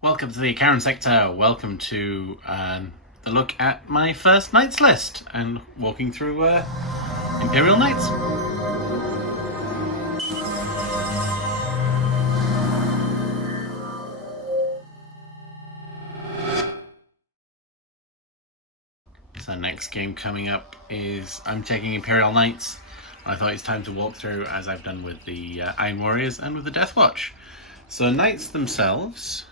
Welcome to the Icaran sector. Welcome to the look at my first knights list and walking through Imperial knights. So next game coming up is I'm taking Imperial knights. I thought it's time to walk through as I've done with the Iron Warriors and with the Death Watch. So knights themselves.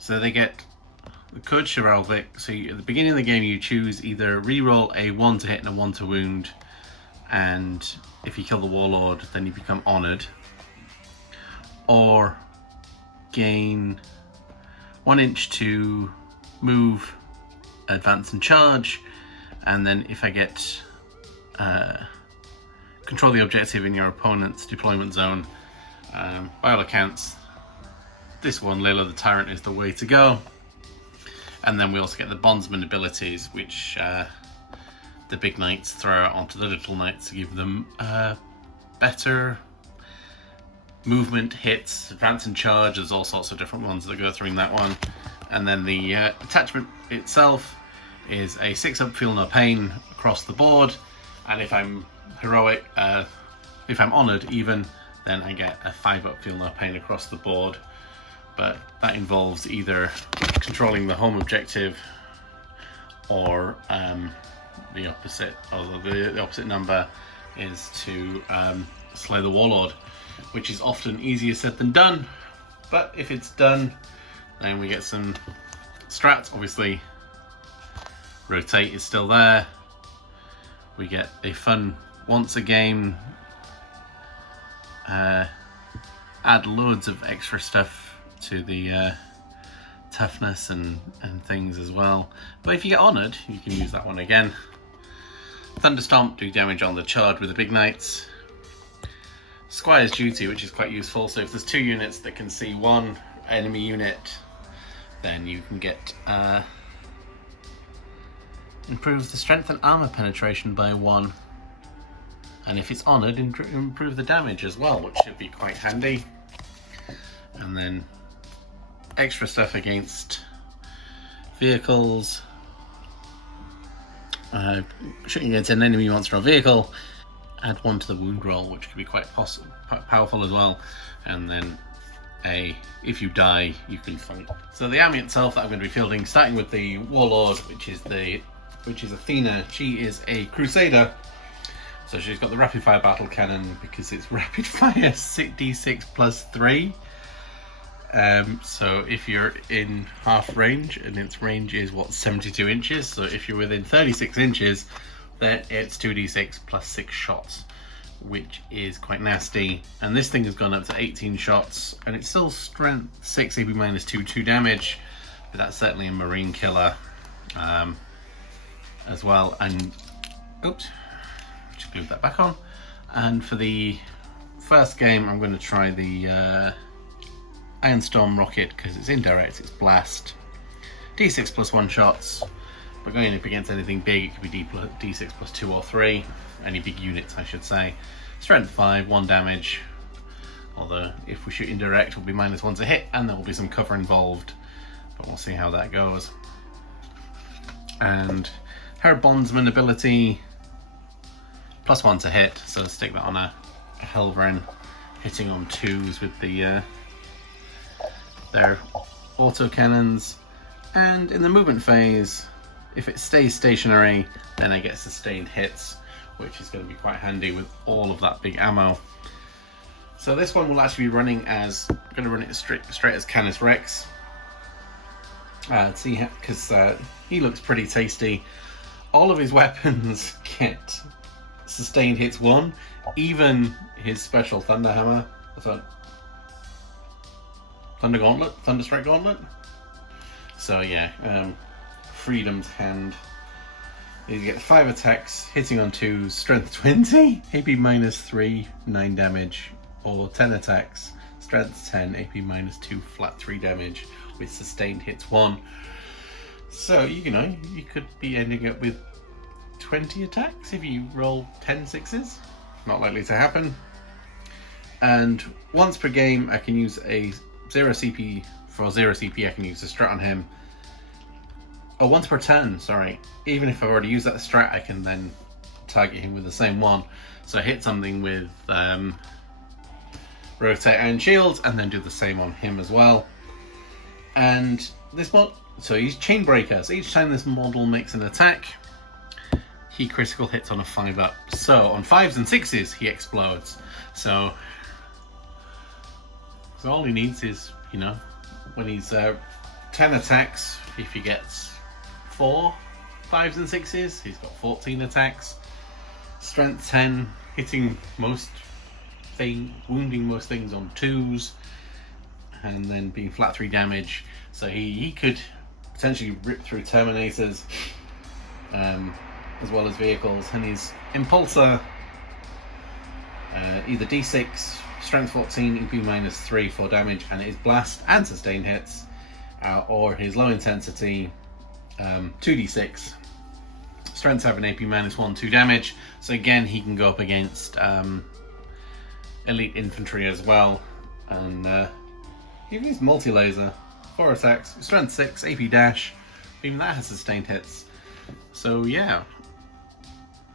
So they get the Code Chivalric. So at the beginning of the game you choose either reroll a 1 to hit and a 1 to wound, and if you kill the Warlord then you become honoured, or gain 1 inch to move, advance and charge, and then if I get control the objective in your opponent's deployment zone, by all accounts this one, Layla the Tyrant, is the way to go. And then we also get the Bondsman abilities, which the big knights throw out onto the little knights to give them better movement, hits, advance and charge. There's all sorts of different ones that go through in that one. And then the attachment itself is a 6 up, feel no pain across the board. And if I'm heroic, if I'm honoured even, then I get a 5 up, feel no pain across the board. But that involves either controlling the home objective or the opposite. Although the opposite number is to slay the Warlord, which is often easier said than done. But if it's done, then we get some strats. Obviously, rotate is still there. We get a fun once a game. Add loads of extra stuff to the toughness and things as well. But if you get honoured, you can use that one again. Thunderstomp, do damage on the charge with the big knights. Squire's Duty, which is quite useful. So if there's 2 units that can see 1 enemy unit, then you can get improves the strength and armor penetration by 1. And if it's honoured, improve the damage as well, which should be quite handy. And then extra stuff against vehicles, shooting against an enemy monster or vehicle, add 1 to the wound roll, which could be quite powerful as well. And then if you die, you can fight. So the army itself that I'm going to be fielding, starting with the Warlord, which is Athena. She is a Crusader. So she's got the rapid fire battle cannon because it's rapid fire d6 plus 3. So if you're in half range, and its range is 72 inches, so if you're within 36 inches, then it's 2d6 plus 6 shots, which is quite nasty. And this thing has gone up to 18 shots, and it's still strength 6, AP minus 2 damage, but that's certainly a marine killer as well. And oops, just move that back on. And for the first game, I'm going to try the Iron Storm Rocket because it's indirect, it's blast. D6 plus 1 shots, but going up against anything big, it could be D6 plus 2 or 3. Any big units, I should say. Strength 5, 1 damage. Although if we shoot indirect, it'll be -1 to hit, and there will be some cover involved. But we'll see how that goes. And her Bondsman ability, +1 to hit, so stick that on a Helveren, hitting on 2s with their auto cannons. And in the movement phase, if it stays stationary, then I get sustained hits, which is going to be quite handy with all of that big ammo. So this one will actually be running as, I'm going to run it straight as Canis Rex. See, because he looks pretty tasty. All of his weapons get sustained hits 1, even his special Thunder Hammer, Thunder Gauntlet, Thunderstrike Gauntlet. So yeah, Freedom's Hand. You get 5 attacks, hitting on 2s, strength 20, AP minus 3, 9 damage, or 10 attacks, strength 10, AP minus 2, flat 3 damage, with sustained hits 1. So, you know, you could be ending up with 20 attacks if you roll 10 sixes. Not likely to happen. And once per game, I can use a 0 CP. For 0 CP, I can use the strat on him. Oh, once per turn, sorry. Even if I've already used that strat, I can then target him with the same one. So I hit something with rotate iron shields and then do the same on him as well. And this mod, so he's chain breaker. So each time this model makes an attack, he critical hits on a 5-up. So on 5s and 6s, he explodes. So all he needs is, you know, when he's 10 attacks, if he gets 4 5s and 6s, he's got 14 attacks. Strength 10, hitting wounding most things on 2s, and then being flat 3 damage. So he could potentially rip through Terminators, as well as vehicles. And his Impulsor, either D6, Strength 14, EP -3 for damage, and his Blast and Sustain hits, or his Low Intensity, 2d6, Strength 7, AP -1, 2 damage. So again, he can go up against elite infantry as well, and even his multi-laser, 4 attacks, Strength 6, AP dash, even that has sustained hits. So yeah,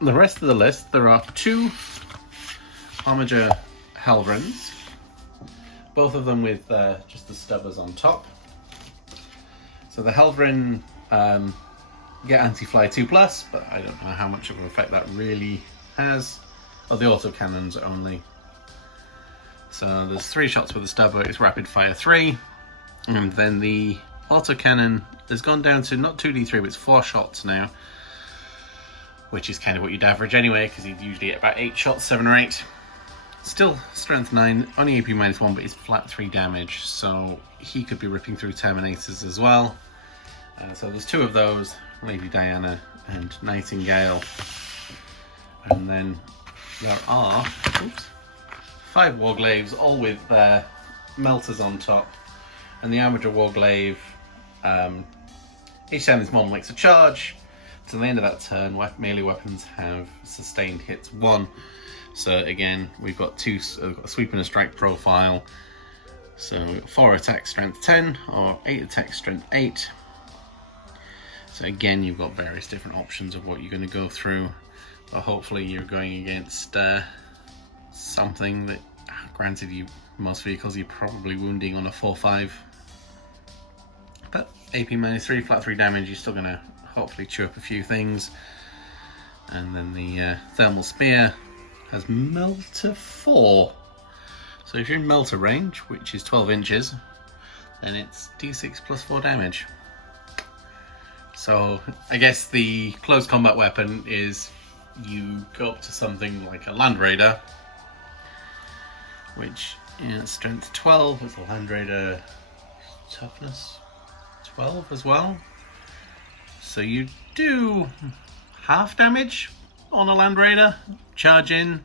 the rest of the list, there are 2 Armiger Helvrins, both of them with just the stubbers on top. So the Helvrin get anti-fly 2+, but I don't know how much of an effect that really has. Oh, the autocannons only. So there's 3 shots with the stubber, it's rapid fire 3, and then the autocannon has gone down to not 2d3, but it's 4 shots now, which is kind of what you'd average anyway, because you'd usually get about 8 shots, 7 or 8. Still strength 9, only AP -1, but it's flat 3 damage, so he could be ripping through Terminators as well. So there's 2 of those, Lady Diana and Nightingale. And then there are 5 Warglaves, all with melters on top. And the Armiger Warglaive, each time this model makes a charge, to the end of that turn, melee weapons have sustained hits 1. So again, we've got 2, we've got a sweep and a strike profile. So 4 attack strength 10 or 8 attack strength 8. So again, you've got various different options of what you're going to go through, but hopefully you're going against something that, granted, most vehicles you're probably wounding on a 4-5, but AP -3, flat 3 damage, you're still going to hopefully chew up a few things. And then the thermal spear has melter 4. So if you're in melter range, which is 12 inches, then it's D6 plus 4 damage. So I guess the close combat weapon is you go up to something like a Land Raider, which is strength 12 with a Land Raider, toughness 12 as well. So you do half damage on a Land Raider, charge in,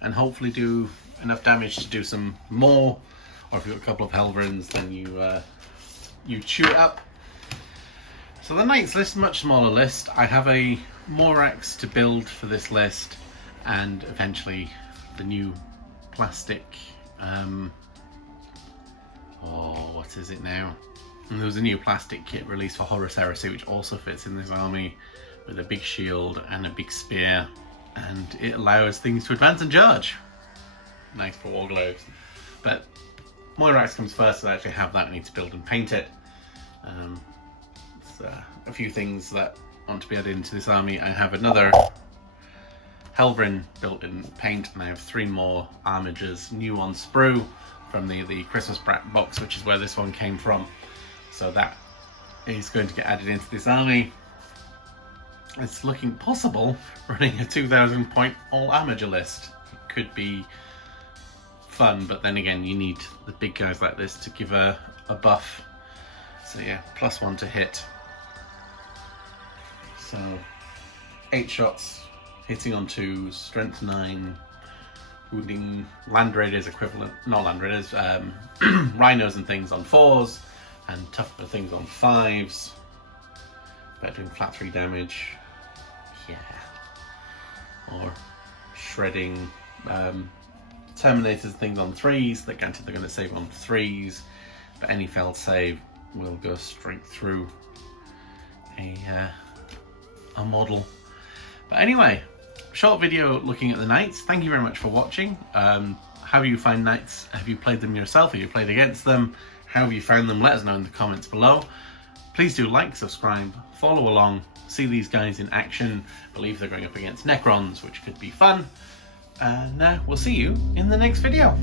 and hopefully do enough damage to do some more. Or if you've got a couple of Helvrins, then you chew it up. So the Knights list, much smaller list. I have a Morax to build for this list, and eventually the new plastic, what is it now? And there was a new plastic kit released for Horus Heresy, which also fits in this army, with a big shield and a big spear, and it allows things to advance and charge. Nice for Warglaives. But Moirax comes first, so I actually have that. I need to build and paint it. A few things that want to be added into this army. I have another Helvrin built in paint, and I have 3 more Armigers new on sprue from the Christmas box, which is where this one came from. So that is going to get added into this army. It's looking possible running a 2,000 point all Armiger list. It could be fun, but then again, you need the big guys like this to give a buff. So yeah, +1 to hit. So 8 shots, hitting on 2s, strength 9, wounding Land Raiders equivalent, not Land Raiders, Rhinos and things on 4s, and tougher things on 5s. But doing flat 3 damage, yeah. Or shredding Terminators and things on 3s, that granted they're going to save on 3s. but any failed save will go straight through a model. But anyway, short video looking at the knights. Thank you very much for watching. How do you find knights? Have you played them yourself? Have you played against them? How have you found them? Let us know in the comments below. Please do like, subscribe, follow along, see these guys in action. I believe they're going up against Necrons, which could be fun. And we'll see you in the next video.